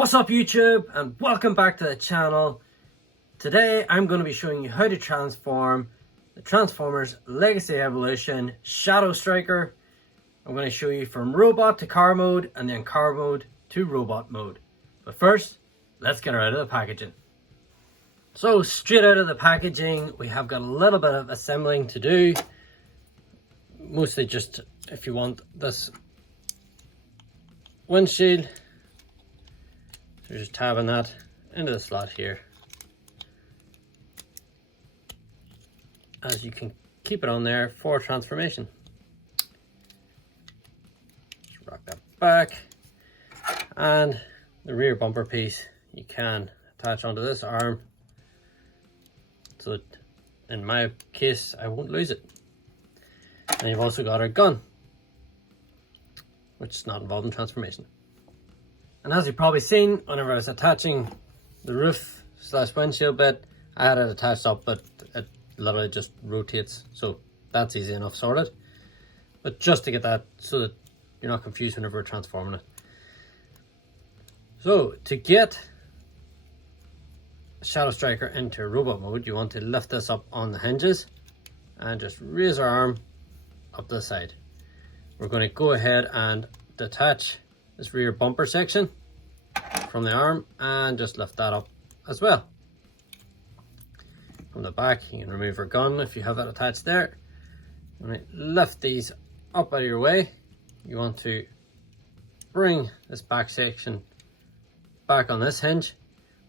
What's up YouTube, and welcome back to the channel. Today I'm going to be showing you how to transform the Transformers Legacy Evolution Shadow Striker. I'm going to show you from robot to car mode and then car mode to robot mode. But first, let's get her out of the packaging. So straight out of the packaging we have got a little bit of assembling to do. Mostly just if you want this windshield. So just tabbing that into the slot here. As you can keep it on there for transformation. Just rock that back. And the rear bumper piece you can attach onto this arm. So that in my case I won't lose it. And you've also got our gun, which is not involved in transformation. And as you've probably seen, whenever I was attaching the roof / windshield bit, I had it attached up, but it literally just rotates. So that's easy enough sorted. But just to get that so that you're not confused whenever we're transforming it. So to get Shadow Striker into robot mode, you want to lift this up on the hinges and just raise our arm up the side. We're going to go ahead and detach this rear bumper section from the arm and just lift that up as well. From the back you can remove our gun if you have it attached there. When you lift these up out of your way, you want to bring this back section back on this hinge.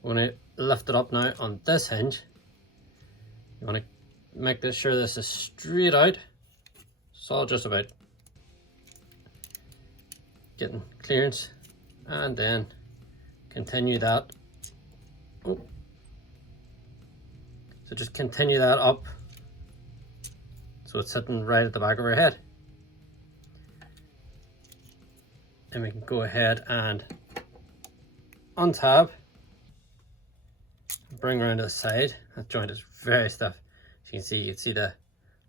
We're going to lift it up now on this hinge. You want to make sure this is straight out. It's all just about getting clearance, and then continue that. So just continue that up so it's sitting right at the back of our head. And we can go ahead and untab, bring around to the side. That joint is very stiff. As you can see the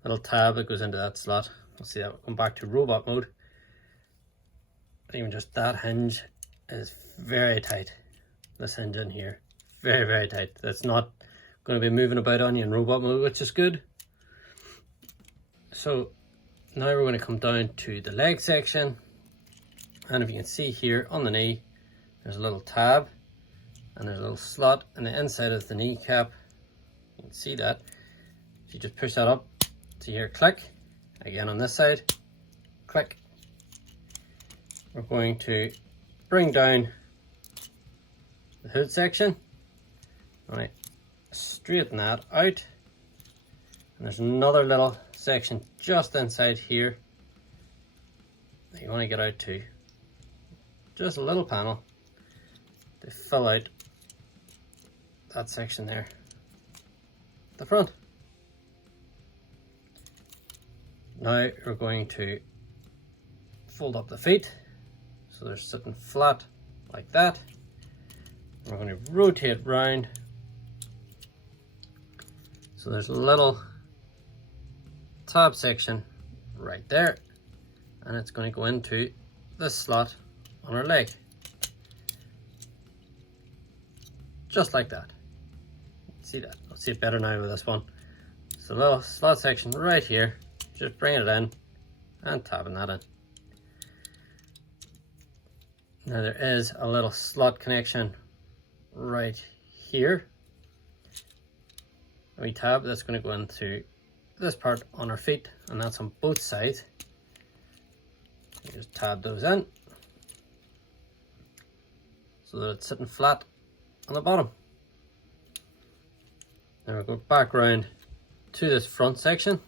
little tab that goes into that slot. We'll see that. We'll come back to robot mode. Even just that hinge is very tight. This hinge in here, very tight. That's not going to be moving about on you in robot mode, which is good. So now we're going to come down to the leg section, and if you can see here on the knee, there's a little tab and there's a little slot in the inside of the kneecap. You can see that. So you just push that up to hear click. Again on this side, click. We're going to bring down the hood section. Right, straighten that out. And there's another little section just inside here that you want to get out to. Just a little panel to fill out that section there at the front. Now we're going to fold up the feet. So they're sitting flat like that. We're going to rotate round. So there's a little tab section right there, and it's going to go into this slot on our leg. Just like that. See that? I'll see it better now with this one. So a little slot section right here. Just bringing it in and tabbing that in. Now there is a little slot connection right here. A wee tab that's going to go into this part on our feet, and that's on both sides. You just tab those in so that it's sitting flat on the bottom. Then we'll go back around to this front section.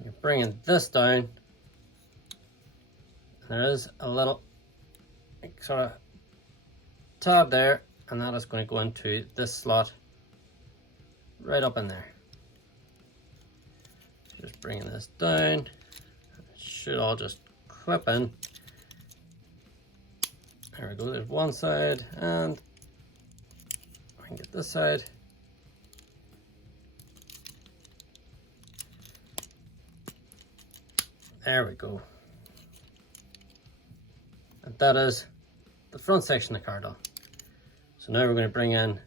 You're bringing this down. There is a little sort of tab there, and that is going to go into this slot right up in there. Just bringing this down. It should all just clip in. There we go, there's one side, and I can get this side. There we go. And that is the front section of the car done. So now we're going to bring in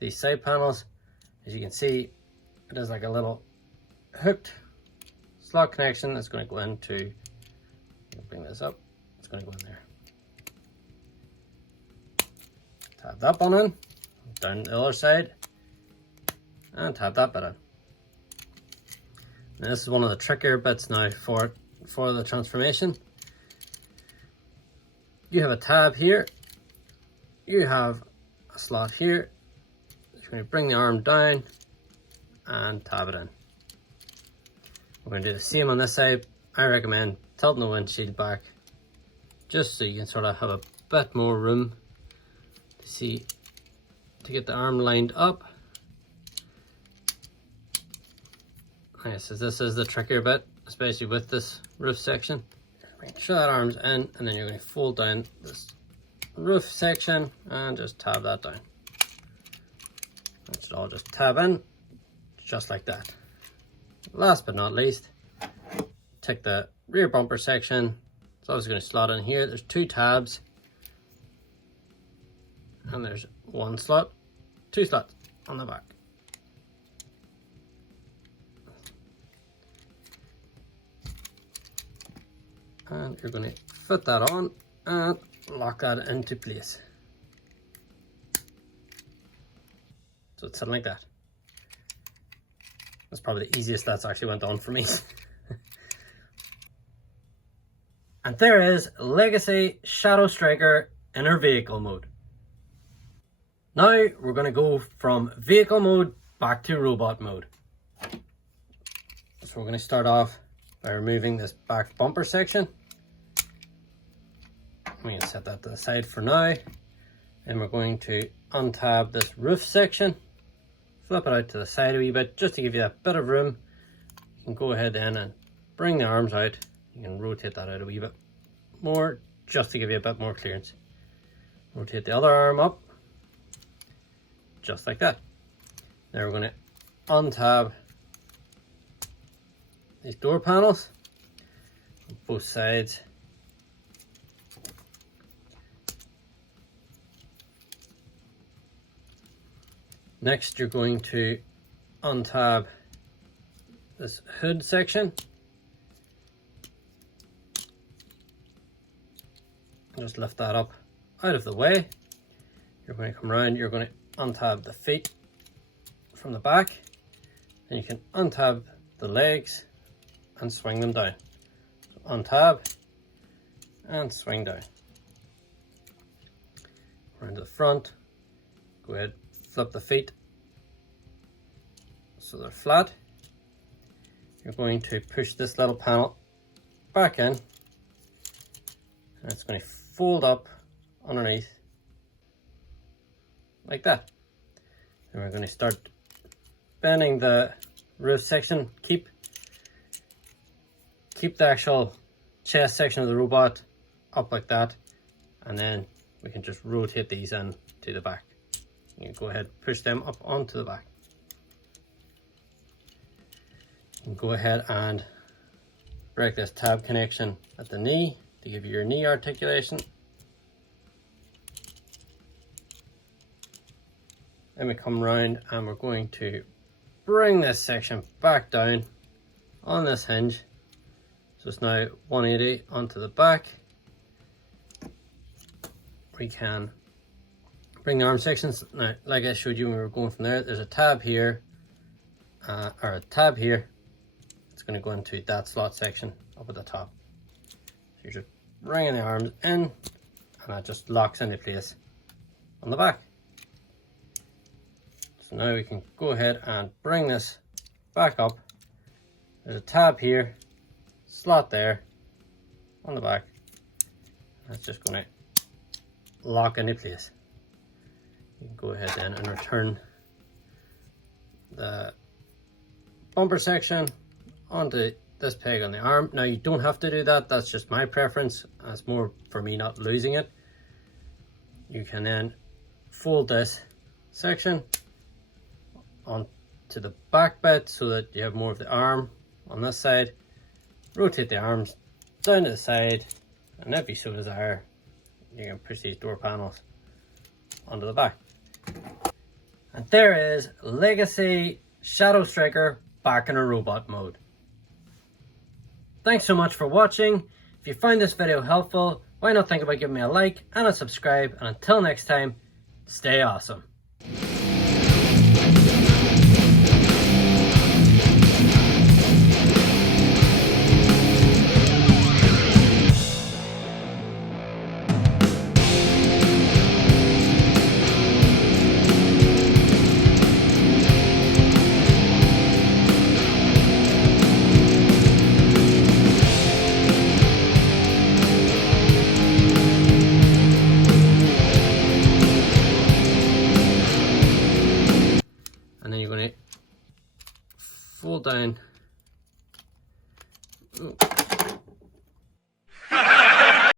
these side panels. As you can see, it is like a little hooked slot connection that's going to go into, bring this up, it's going to go in there. Tab that one in, down the other side, and tab that bit in. Now this is one of the trickier bits now for the transformation. You have a tab here, you have a slot here. You're going to bring the arm down and tab it in. We're going to do the same on this side. I recommend tilting the windshield back just so you can sort of have a bit more room to get the arm lined up. Okay, so this is the trickier bit, especially with this roof section. Make sure that arm's in, and then you're going to fold down this roof section and just tab that down. It should all just tab in, just like that. Last but not least, take the rear bumper section. It's obviously going to slot in here. There's 2 tabs, and there's 1 slot, 2 slots on the back. And you're going to fit that on and lock that into place. So it's something like that. That's probably the easiest that's actually went on for me. And there is Legacy Shadow Striker in our vehicle mode. Now we're going to go from vehicle mode back to robot mode. So we're going to start off by removing this back bumper section. We can set that to the side for now. Then we're going to untab this roof section, flip it out to the side a wee bit just to give you a bit of room. You can go ahead then and bring the arms out. You can rotate that out a wee bit more just to give you a bit more clearance. Rotate the other arm up just like that. Now we're going to untab these door panels on both sides. Next, you're going to untab this hood section. Just lift that up out of the way. You're going to come around, you're going to untab the feet from the back. Then you can untab the legs and swing them down. So untab and swing down. Around to the front, go ahead, flip the feet so they're flat. You're going to push this little panel back in, and it's going to fold up underneath like that. And we're going to start bending the roof section. Keep the actual chest section of the robot up like that, and then we can just rotate these in to the back. You go ahead, push them up onto the back. You can go ahead and break this tab connection at the knee to give you your knee articulation. Then we come round and we're going to bring this section back down on this hinge. So it's now 180 onto the back. We can bring the arm sections. Now, like I showed you when we were going from there, there's a tab here, or a tab here. It's going to go into that slot section up at the top. So you're just bringing the arms in, and that just locks into place on the back. So now we can go ahead and bring this back up. There's a tab here, slot there on the back. That's just going to lock into place. You can go ahead then and return the bumper section onto this peg on the arm. Now you don't have to do that, that's just my preference. That's more for me not losing it. You can then fold this section onto the back bit so that you have more of the arm on this side. Rotate the arms down to the side, and if you so desire, you can push these door panels onto the back. And there is Legacy Shadow Striker back in a robot mode. Thanks so much for watching. If you find this video helpful, why not think about giving me a like and a subscribe, and until next time, stay awesome. And then you're going to fold down. Ooh.